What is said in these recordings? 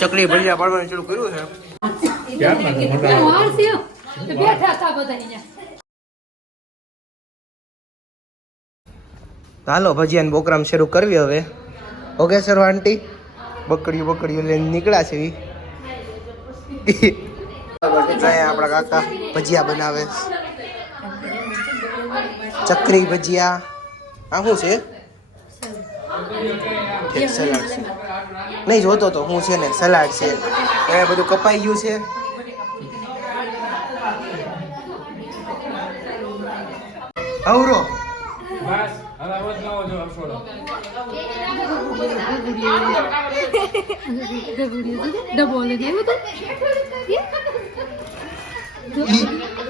ચકલી ભજીયા પાડવાનું શરૂ કર્યું છે. હાલો ભજીયાનો પ્રોગ્રામ શરૂ કરવી હવે. ઓકે સર આંટી બકડીઓ લઈને નીકળ્યા છે. આપણા કાકા ભજીયા બનાવે. ચકરી ભજીયા. આ શું છે? સલાડ છે. નહીં જોતો તો હું છે ને સલાડ છે. એ બધું કપાઈ ગયું છે. અવરો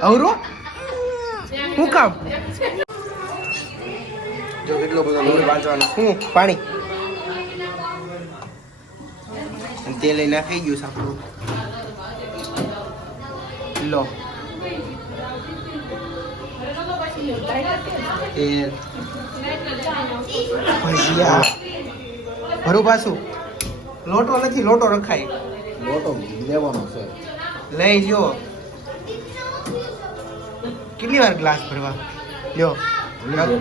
અવરો શું કામ? જો કેટલો બધો લોહી વાંચવાનો. શું પાણી તેલ લઈ નાખી ગયું સાપડું. લો ભજીયા ભરું પાછું. લોટો નથી, લોટો રખાય. લોટો લેવાનો છે, લઈ લ્યો. કેટલી વાર ગ્લાસ ભરવા? લ્યો રાખી.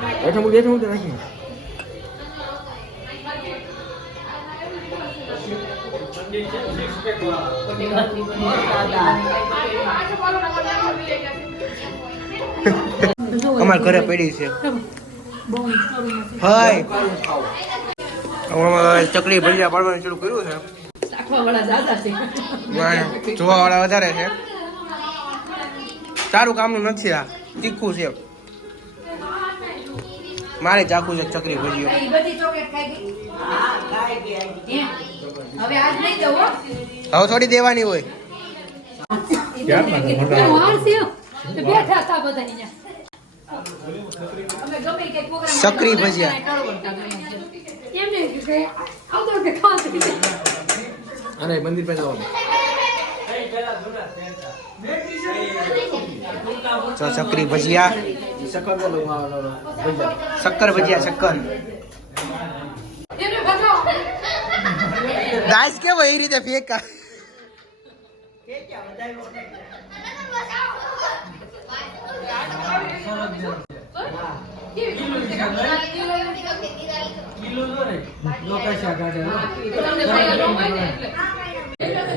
અમાર ઘરે પડી છે. ચકલી ભજીયા પાડવાનું શરૂ કર્યું છે. જોવા વાળા વધારે છે. સારું કામનું નથી. આ તીખું છે. મારે ચાખું છે ચકરી ભજીયો. હવે થોડી દેવાની હોય. ચકરી ભજીયા અરે મંદિર પાસે ચકરી ભજીયા, શક્કર ભજીયા, શક્કર ગાઈસ કેવો એ રીતે ફેંકા.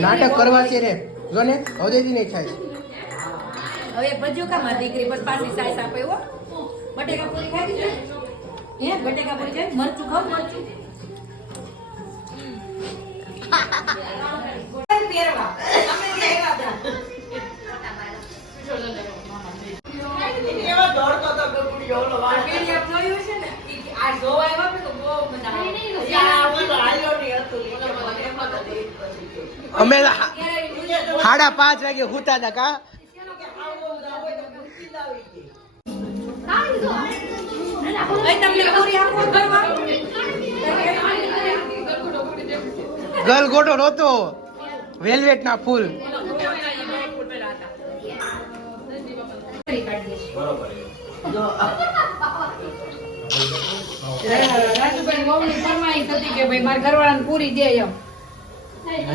નાટક કરવા છે રે જો ને હવેથી નહીં થાય. હવે ભજ્યું કામ દીકરી બસ પાછી સાઈસ આપે. હો બટેકા પૂરી ખાઈ છે. બટેકા પૂરી ખાઈ. મરચું ખાવ મરચું. અમે 5:30 વાગે હુતા હતા કા. ગલગોટો નહોતો, વેલ્વેટ ના ફૂલ.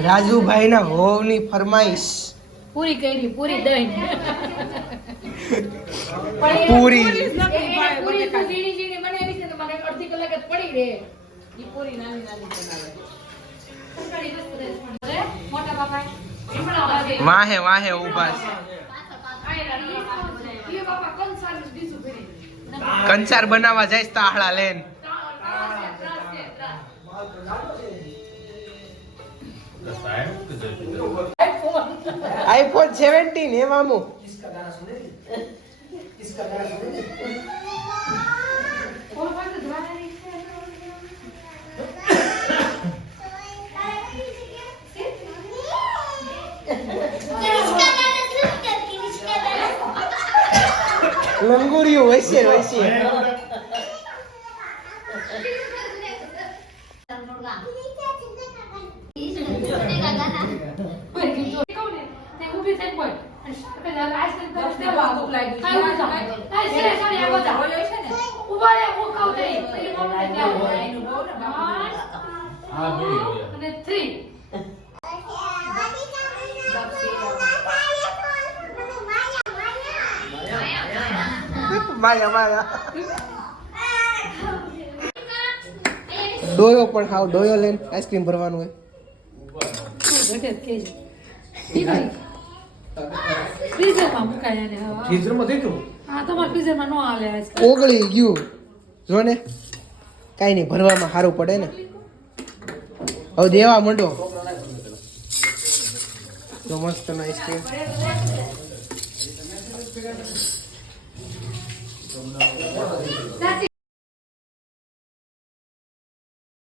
રાજુભાઈ ના વહુ ની ફરમાઈશ પૂરી કરી. પૂરી દહીં પૂરી અડધી કલાક જ પડી રે. ઈ પૂરી નાની નાની બનાવે. મોટા બાપા વાહે વાહે ઉભા છે. કંસાર બનાવવા જાય તાહળા લેન. iPhone 17 है मामू. लंगूरियो वैसे वैसे માયા ડોયો પણ ખાવ ડોયો લઈને આઈસ્ક્રીમ ભરવાનું હોય ફ્રીઝરમાં મુકાય ને ફ્રીઝરમાં દીધું હા તમારા ફ્રીઝરમાં નો હાલે આઈસ્ક્રીમ ઓગળી ગયું જો ને કાંઈ નહીં ભરવામાં સારું પડે ને હવે દેવા માંડો તો મસ્ત નો આઈસ્ક્રીમ